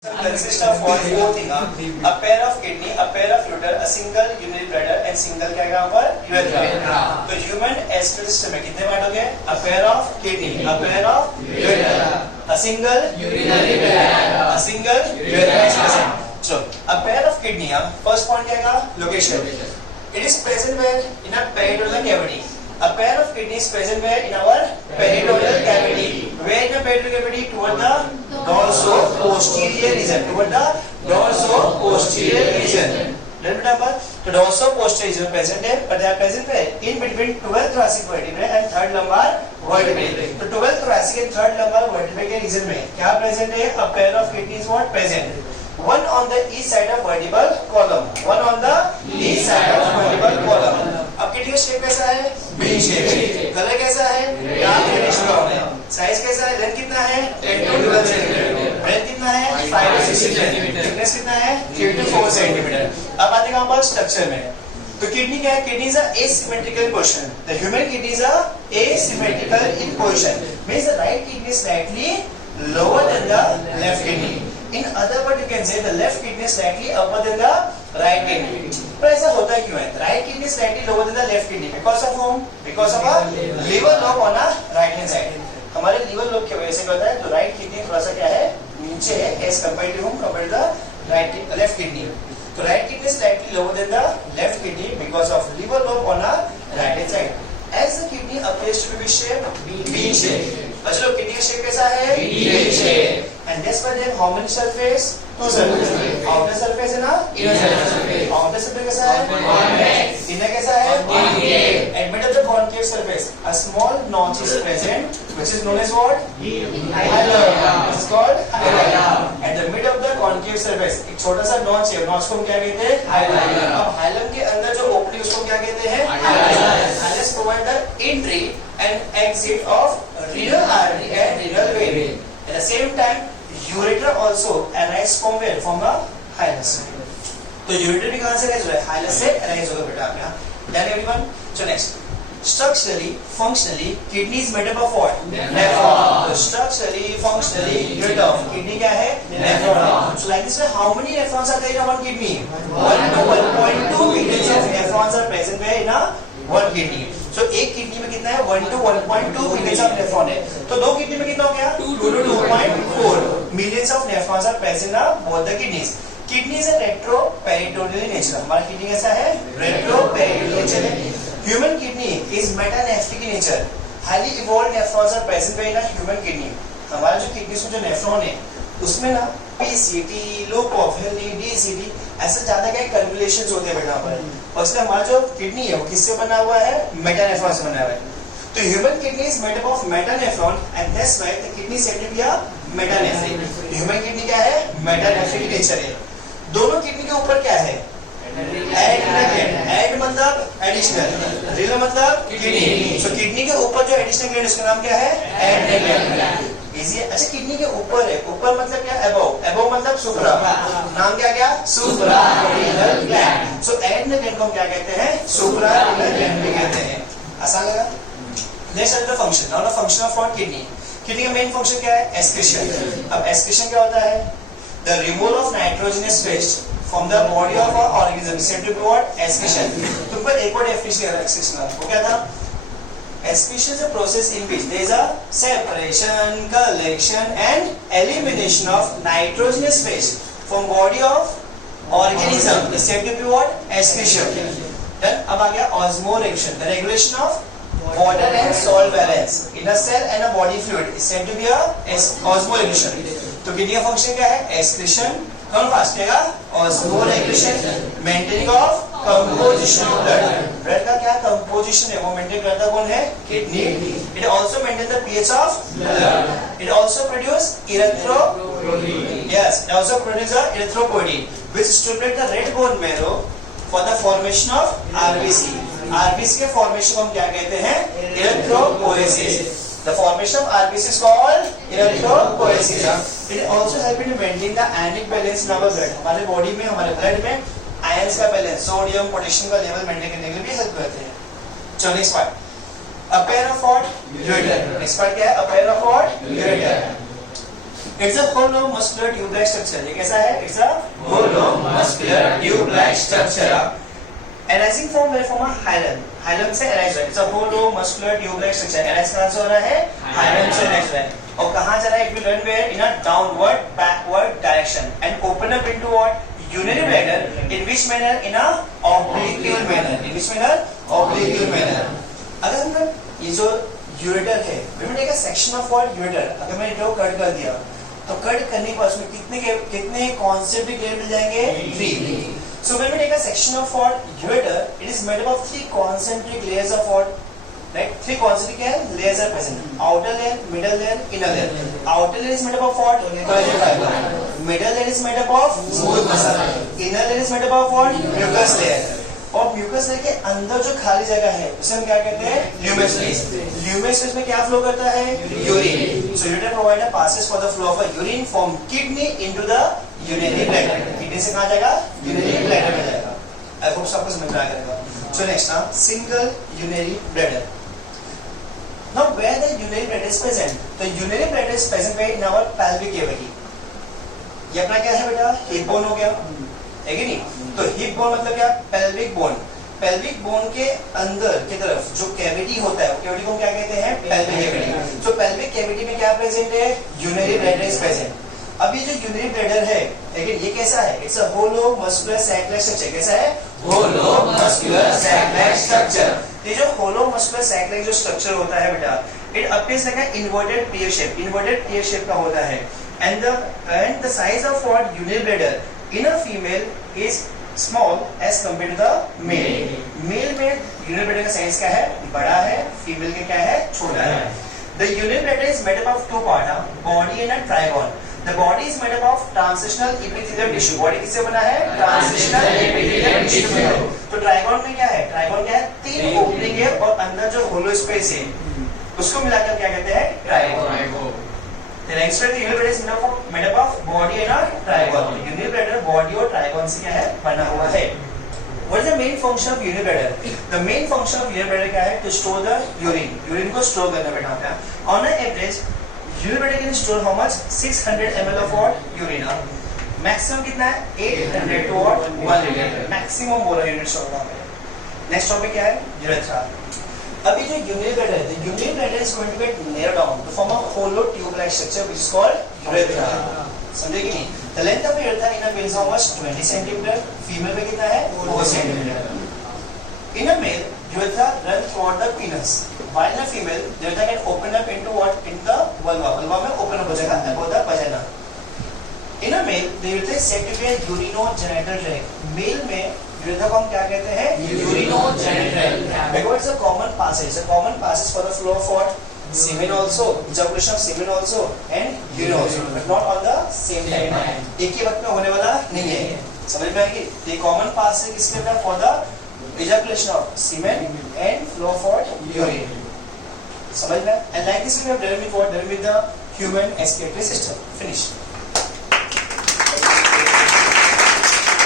Consist of what four things: a pair of kidney, a pair of ureter, a single urinary bladder and single क्या यहाँ पर urethra. तो human excretory system में कितने part हो गए? A pair of kidney, a pair of ureter, a single urinary bladder, a single urethra. So a pair of kidney. अब first point क्या है? Location. It is present where in a peritoneal cavity. A pair of kidney is present where in our peritoneal cavity. Where in the peritoneal cavity? Toward the dorso-posterior region. Toward the dorso-posterior region. तो dorso-posterior region present है, but they are present where? In between 12th thoracic vertebrae and 3rd lumbar vertebrae. तो 12th thoracic and 3rd lumbar vertebrae के region में क्या present है? A pair of kidneys what present? One on the east side of vertebral column. One on the east side of vertebral column. अब kidney का shape कैसा है? V shape. Colour कैसा है? डार्क रेडिश ब्राउन है. Size कैसा है? Length कितना है? 10 to 12 सेंटीमीटर. ब्रेथ कितना है? 5 to 6 सेंटीमीटर. थिकनेस कितना है? 3 to 4 सेंटीमीटर. अब आते हैं कहां पर? स्ट्रक्चर में. तो किडनी क्या है? Kidney is a asymmetrical position. The human kidney is a asymmetrical in position. Means the right kidney is slightly lower than the left kidney. In other words, you can say the left kidney is slightly upper than the right kidney. पर ऐसा होता क्यों है? Right kidney is slightly lower than the left kidney because of whom? Because of a liver lobe on a right hand side. हमारे liver lobe की वजह से क्या होता है? तो right kidney थोड़ा सा क्या है? नीचे है as compared to whom? Compared to the left kidney. तो right kidney is slightly lower than the left kidney because of liver lobe on a right hand side. As the kidney appears to be shaped V shape. अच्छा लोग kidney का shape कैसा है? V shape. And that's why they have how many surface? Two surface. Outer surface है ना? Inner surface. Outer surface कैसा है? Convex. Inner कैसा है? Concave. At mid of the concave surface, a small notch is present, which is known as what? Hilum. It's called hilum. At the mid of the concave surface, एक छोटा सा notch है. Notch को हम क्या कहते हैं? Hilum. अब hilum के अंदर जो opening उसको क्या कहते हैं? Hilum. Hilum provide the entry and exit of renal artery and renal vein. At the same time, ureter also arise from where? From the hilus. तो ureter भी कहाँ से arise हुआ है? Hilus से arise होगा बेटा आप यहाँ. Done everyone? So next. Structurally, functionally, kidney is made up of what? Nephron. So structurally, functionally, ureter. Kidney क्या है? Nephron. So like this way, how many nephrons are there in one kidney? 1 to 1.2 millions of nephrons are present where in a one kidney. So एक kidney में कितना है? 1 to 1.2 millions of nephron है. तो दो kidney में कितना हो गया? 2 to 2.4 millions of nephrons are present in both the kidneys. Kidney is a retroperitoneal in nature. हमारा किडनी कैसा है? Retroperitoneal nature है. Human kidney is metanephric in nature. Highly evolved nephrons are present in a human kidney. हमारा जो kidney में जो nephron है उसमें ना PCT, Leukophil, DCT ऐसे ज्यादा क्या कैलकुलेशंस होते हैं बेटा पर. और इसलिए हमारा जो किडनी है वो किससे बना हुआ है? मेटानेफ्रॉन से बना हुआ है. तो human kidney is made up of metanephron and that's why the kidney said to be a metanephric. Human kidney क्या है? मेटानेफ्रिक नेचर है. दोनों किडनी के ऊपर क्या है? एड मतलब एडिशनल, रिल मतलब किडनी. सो किडनी के ऊपर जो एडिशनल ग्लैंड उसका नाम क्या है? एड्रिनल. इजी है. अच्छा किडनी के ऊपर है, ऊपर मतलब क्या? अबव. अबव मतलब सुप्रा. नाम क्या क्या? सुप्रारेनल ग्लैंड. सो एड्रिनल ग्लैंड को हम क्या कहते हैं? सुप्रारेनल ग्लैंड भी कहते हैं. आसान लगा? नेक्स्ट है the function. Now the function of what? Kidney. Kidney का मेन फंक्शन क्या है? एक्सक्रीशन. अब एक्सक्रीशन क्या होता है? The removal of nitrogenous waste from the body of an organism is said to be what? Excretion. तुम पर एक और डेफिनेशन है excretion. वो क्या था? Excretion is a process in which there is a separation, collection and elimination of nitrogenous waste from body of organism is said to be what? Excretion. Then अब आ गया osmoregulation, the regulation of water and salt balance in a cell and a body fluid is said to be a osmoregulation. तो kidney का function क्या है? Excretion. कौन fast रहेगा? osmoregulation, maintaining of composition of blood. Blood का क्या composition है वो मेंटेन करता कौन है? Kidney. It also maintain the pH of blood. It also produce erythropoietin. Yes, it also produce erythropoietin which stimulate the red bone marrow for the formation of RBC. RBC के formation को हम क्या कहते हैं? erythropoiesis. The formation of RBC is called erythropoiesis. It also help to maintain the ionic balance in our blood. हमारे body में, हमारे blood में आयंस का बैलेंस, सोडियम, पोटेशियम का लेवल मेंटेन करने के लिए भी हेल्प करते हैं. चलो next part. A pair of what? Ureter. Next part क्या है? A pair of what? Ureter. It's a hollow muscular tube-like structure. ये कैसा है? It's a hollow muscular tube-like structure. Arising from where? From a hilum. Hilum से arise है. It's a hollow muscular tube-like structure. Arise कहाँ से हो रहा है? Hilum से arise है. और कहाँ जा रहा है? It will run where? In a downward, backward direction and open up into what? Urinary bladder. In which manner? In a oblique manner. In which manner? Oblique manner. अगर हम ये जो ureter है, मैंने देखा section of what? Ureter. अगर मैंने इसको कट कर दिया, तो कट करने के बाद उसमें कितने concentric layer मिल जाएंगे? 3. So when we take a section of what? Ureter, it is made up of 3 concentric layers of what? Right? 3 concentric layers are present. Outer layer, middle layer, inner layer. Outer layer is made up of what? Collagen fiber. Middle layer is made up of smooth muscle. Inner layer is made up of what? Mucus layer. और mucus layer के अंदर जो खाली जगह है उसे हम क्या कहते हैं? Lumen space. ल्यूमेन स्पेस में क्या फ्लो करता है? Urine. So ureter provide passes for the flow of a urine from kidney into the urinary bladder. Kidney से कहाँ जाएगा? यूरिनरी ब्लैडर में जाएगा. आई होप सबको समझ में आ गया. सो नेक्स्ट ना single urinary bladder. Now where the urinary bladder is present? The urinary bladder is present in our pelvic cavity. ये अपना क्या है बेटा? हिप बोन हो गया, है कि नहीं? तो हिप बोन मतलब क्या? Pelvic bone. पेल्विक बोन के अंदर की तरफ जो कैविटी होता है, कैविटी को क्या कहते हैं? Pelvic cavity. तो पेल्विक कैविटी में क्या प्रेजेंट है? Urinary bladder is present. अब ये जो यूरिनरी ब्लैडर है, लेकिन ये कैसा है? It's a hollow muscular sac like structure. कैसा है? Hollow muscular sac like structure. ये जो होलो मस्कुलर सैक-लाइक जो स्ट्रक्चर होता है बेटा, it appears like an inverted pear shape. Inverted pear shape का होता है. And the size of what? Urinary bladder in a female is small as compared to the male. Male में urinary bladder का size क्या है? बड़ा है. Female के क्या है? छोटा है. The urinary bladder is made up of 2 parts, body and a trigone. The body is made up of transitional epithelial tissue. Body किससे बना है? Transitional epithelial tissue. तो trigone में क्या है? Trigone क्या है? 3 ओपनिंग है और अंदर जो होलो स्पेस है उसको मिलाकर क्या कहते हैं? Trigon. The next one, the urinary bladder is made up of body and a trigone. Urinary bladder body और trigone से क्या है? बना हुआ है. What is the main function of urinary bladder? The main function of urinary bladder क्या है? To store the urine. Urine को store करना बेटा होता है. On an average, urinary bladder can store how much? 600 ml of what? Urine. Maximum कितना है? 800 to what? 1 liter. Maximum बोला unit store का है. Next topic क्या है? Urethra. अभी जो urinary bladder है, the urinary bladder is going to get narrowed down to form a hollow tube-like structure which is called urethra. समझे कि नहीं? The length of urethra in a male is how much? 20 centimeter. Female में कितना है? 4 centimeter. In a male, urethra runs throughout the penis. While in a female, urethra can open up into what? In the vulva. Vulva में open up हो जाएगा above the vagina. In a male, the urethra is said to be a urinogenital tract. Male में urethra को हम क्या कहते हैं? Urinogenital. Because it's a common passage. It's a common passage for the flow of what? Semen also, ejaculation of semen also, and urine also, but not on the same time. एक ही वक्त में होने वाला नहीं है. समझ में आएगी? ये common passage किसके लिए? For the ejaculation of semen and flow of what? Urine. समझ में? And like this we have done with what? Done with the human excretory system. Finish.